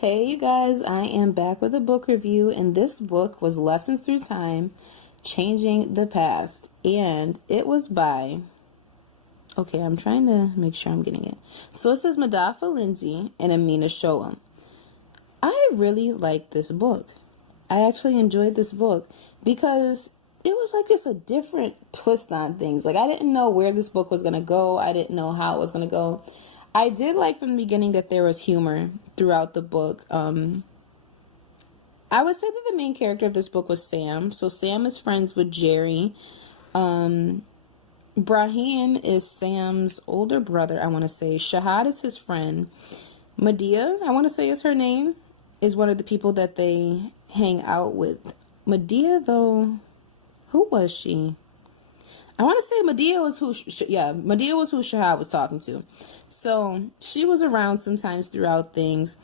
Hey you guys, I am back with a book review, and this book was Lessons Through Time, Changing the Past, and it was by, okay, I'm trying to make sure I'm getting it. So it says Madafa Lindsay and Amina Showell. I really liked this book. I actually enjoyed this book because it was like just a different twist on things. Like, I didn't know where this book was going to go. I didn't know how it was going to go. I did like from the beginning that there was humor throughout the book. I would say that the main character of this book was Sam. So Sam is friends with Jerry. Brahim is Sam's older brother, I want to say. Shahad is his friend. Medea, I want to say is her name, is one of the people that they hang out with. Medea, though, who was she? I want to say Medea was who Shahad was talking to. So she was around sometimes throughout things.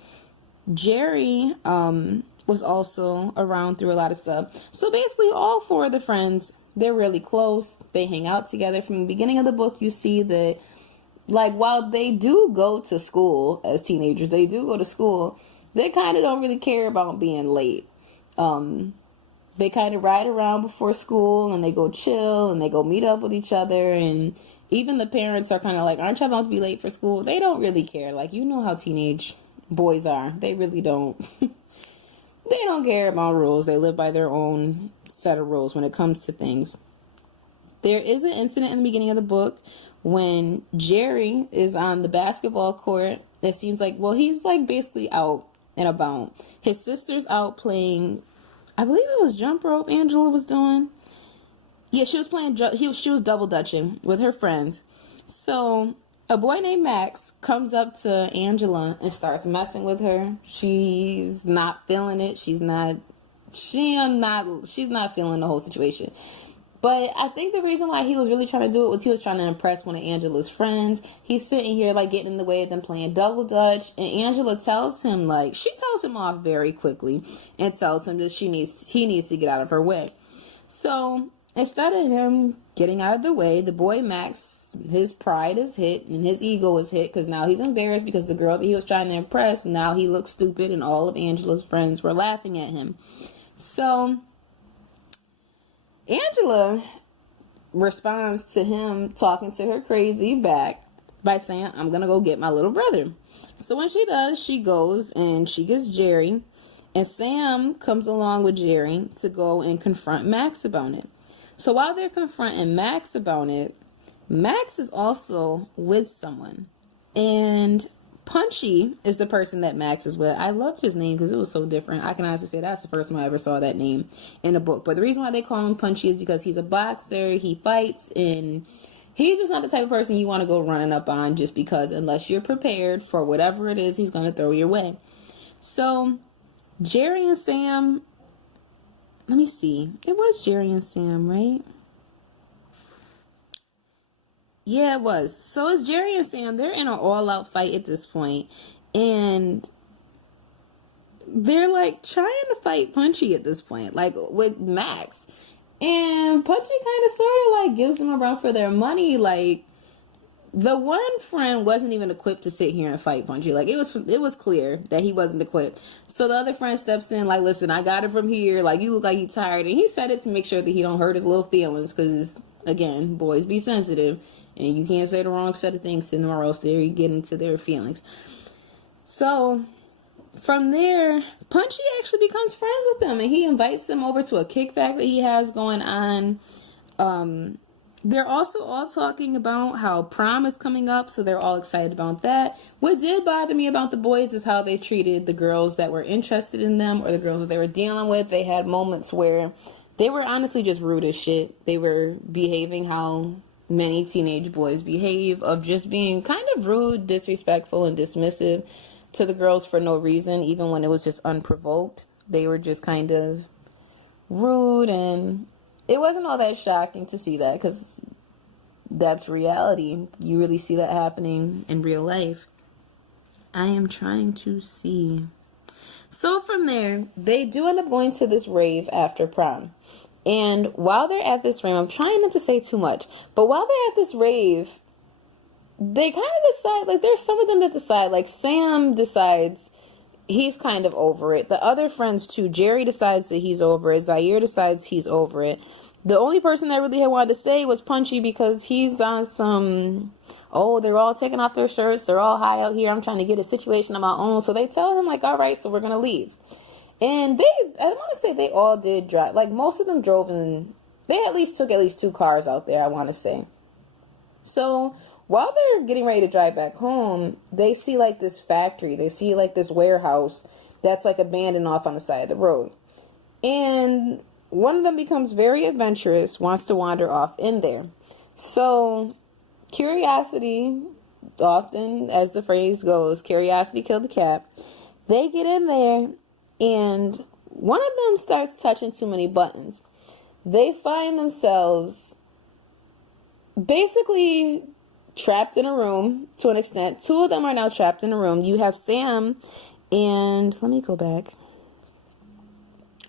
Jerry was also around through a lot of stuff. So basically all four of the friends, they're really close. They hang out together. From the beginning of the book, you see that, like, while they do go to school as teenagers, they do go to school, they kind of don't really care about being late. They kind of ride around before school and they go chill and they go meet up with each other. And even the parents are kind of like, aren't y'all about to be late for school? They don't really care. Like, you know how teenage boys are. They really don't. They don't care about rules. They live by their own set of rules when it comes to things. There is an incident in the beginning of the book when Jerry is on the basketball court. It seems like, well, he's like basically out and about. His sister's out playing, I believe it was jump rope Angela was doing. Yeah, she was playing, she was double dutching with her friends. So a boy named Max comes up to Angela and starts messing with her. She's not feeling it. She's not feeling the whole situation. But I think the reason why he was really trying to do it was he was trying to impress one of Angela's friends. He's sitting here, like, getting in the way of them playing double dutch. And Angela tells him, like, she tells him off very quickly and tells him that he needs to get out of her way. So instead of him getting out of the way, the boy Max, his pride is hit and his ego is hit because now he's embarrassed because the girl that he was trying to impress, now he looks stupid and all of Angela's friends were laughing at him. So Angela responds to him talking to her crazy back by saying, I'm going to go get my little brother. So when she does, she goes and she gets Jerry, and Sam comes along with Jerry to go and confront Max about it. So while they're confronting Max about it, Max is also with someone, and Punchy is the person that Max is with. I loved his name because it was so different. I can honestly say that's the first time I ever saw that name in a book. But the reason why they call him Punchy is because he's a boxer, he fights, and he's just not the type of person you want to go running up on just because, unless you're prepared for whatever it is he's going to throw your way. So Jerry and Sam, let me see. It was Jerry and Sam, right? Yeah, it was. So it's Jerry and Sam. They're in an all-out fight at this point, and they're like trying to fight Punchy at this point, like with Max. And Punchy kind of sort of like gives them a run for their money. Like, the one friend wasn't even equipped to sit here and fight Punchy. Like, it was clear that he wasn't equipped. So the other friend steps in, like, listen, I got it from here. Like, you look like you're tired. And he said it to make sure that he don't hurt his little feelings, because, again, boys be sensitive. And you can't say the wrong set of things to them or else they get into their feelings. So from there, Punchy actually becomes friends with them. And he invites them over to a kickback that he has going on. They're also all talking about how prom is coming up. So they're all excited about that. What did bother me about the boys is how they treated the girls that were interested in them or the girls that they were dealing with. They had moments where they were honestly just rude as shit. They were behaving how many teenage boys behave, of just being kind of rude, disrespectful, and dismissive to the girls for no reason, even when it was just unprovoked. They were just kind of rude, and it wasn't all that shocking to see that, because that's reality. You really see that happening in real life. I am trying to see. So from there, they do end up going to this rave after prom. And while they're at this rave, I'm trying not to say too much, but while they're at this rave, they kind of decide, like, there's some of them that decide, like, Sam decides he's kind of over it. The other friends too, Jerry decides that he's over it. Zaire decides he's over it. The only person that really had wanted to stay was Punchy, because he's on some, oh, they're all taking off their shirts. They're all high out here. I'm trying to get a situation of my own. So they tell him, like, all right, so we're going to leave. And I want to say they all did drive. Like, most of them drove in. They at least took 2 cars out there, I want to say. So while they're getting ready to drive back home, they see, like, this factory. They see, like, this warehouse that's, like, abandoned off on the side of the road. And one of them becomes very adventurous, wants to wander off in there. So curiosity, often, as the phrase goes, curiosity killed the cat. They get in there, and one of them starts touching too many buttons. They find themselves basically trapped in a room to an extent. 2 of them are now trapped in a room. You have Sam and, let me go back.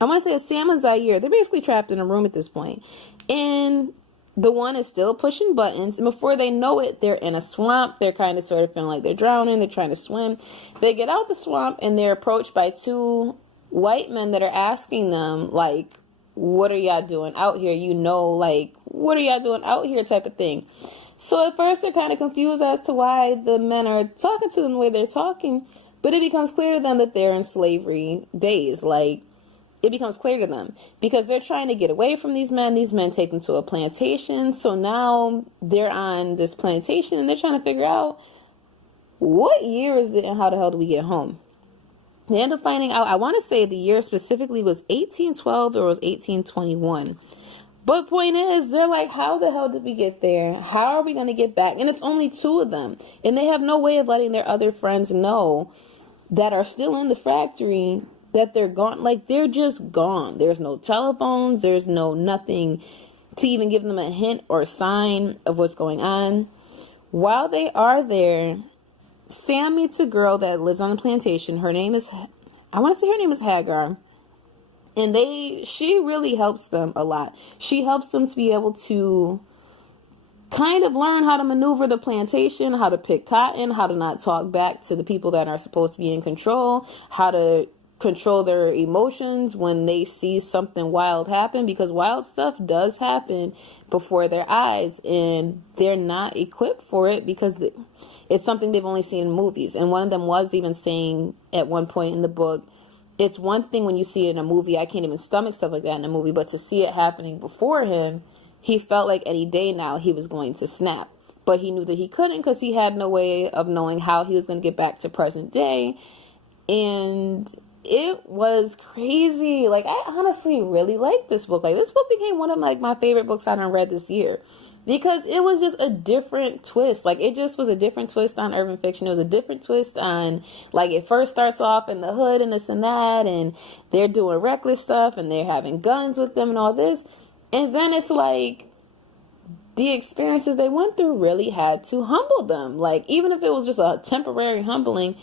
I want to say it's Sam and Zaire. They're basically trapped in a room at this point. And the one is still pushing buttons. And before they know it, they're in a swamp. They're kind of sort of feeling like they're drowning. They're trying to swim. They get out the swamp and they're approached by 2 white men that are asking them, like, what are y'all doing out here? You know, like, what are y'all doing out here type of thing. So at first they're kind of confused as to why the men are talking to them the way they're talking. But it becomes clear to them that they're in slavery days. Like, it becomes clear to them because they're trying to get away from these men. These men take them to a plantation. So now they're on this plantation and they're trying to figure out what year is it and how the hell do we get home? They end up finding out, I want to say the year specifically was 1812 or was 1821. But point is, they're like, how the hell did we get there? How are we going to get back? And it's only 2 of them. And they have no way of letting their other friends know that are still in the factory that they're gone. Like, they're just gone. There's no telephones. There's no nothing to even give them a hint or a sign of what's going on. While they are there, Sam meets a girl that lives on the plantation. Her name is, I want to say her name is Hagar. And she really helps them a lot. She helps them to be able to kind of learn how to maneuver the plantation, how to pick cotton, how to not talk back to the people that are supposed to be in control, how to control their emotions when they see something wild happen, because wild stuff does happen before their eyes and they're not equipped for it because it's something they've only seen in movies. And one of them was even saying at one point in the book, it's one thing when you see it in a movie, I can't even stomach stuff like that in a movie, but to see it happening before him, he felt like any day now he was going to snap. But he knew that he couldn't because he had no way of knowing how he was going to get back to present day. And it was crazy. Like, I honestly really liked this book. Like, this book became one of my favorite books I done read this year because it was just a different twist. Like, it just was a different twist on urban fiction. It was a different twist on, like, it first starts off in the hood and this and that, and they're doing reckless stuff and they're having guns with them and all this. And then it's like the experiences they went through really had to humble them. Like, even if it was just a temporary humbling,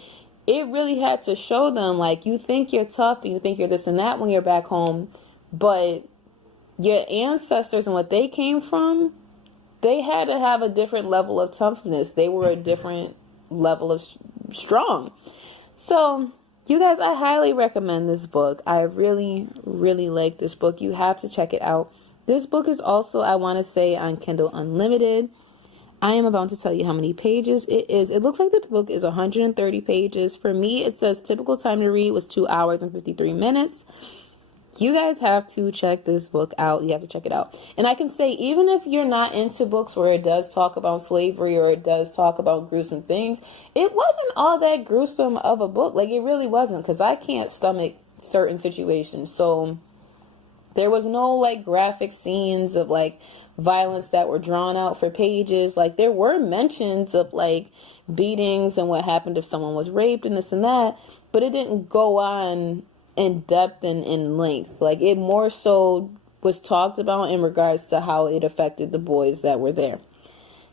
it really had to show them, like, you think you're tough and you think you're this and that when you're back home, but your ancestors and what they came from, they had to have a different level of toughness. They were a different level of strong. So, you guys, I highly recommend this book. I really, really like this book. You have to check it out. This book is also, I want to say, on Kindle Unlimited. I am about to tell you how many pages it is. It looks like the book is 130 pages. For me, it says typical time to read was 2 hours and 53 minutes. You guys have to check this book out. You have to check it out. And I can say, even if you're not into books where it does talk about slavery or it does talk about gruesome things, it wasn't all that gruesome of a book. Like, it really wasn't, because I can't stomach certain situations. So there was no, like, graphic scenes of, like, violence that were drawn out for pages. Like, there were mentions of, like, beatings and what happened if someone was raped and this and that, but it didn't go on in depth and in length. Like, it more so was talked about in regards to how it affected the boys that were there.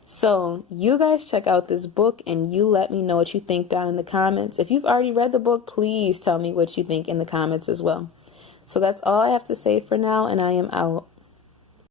So you guys check out this book and you let me know what you think down in the comments. If you've already read the book, please tell me what you think in the comments as well. So that's all I have to say for now, and I am out.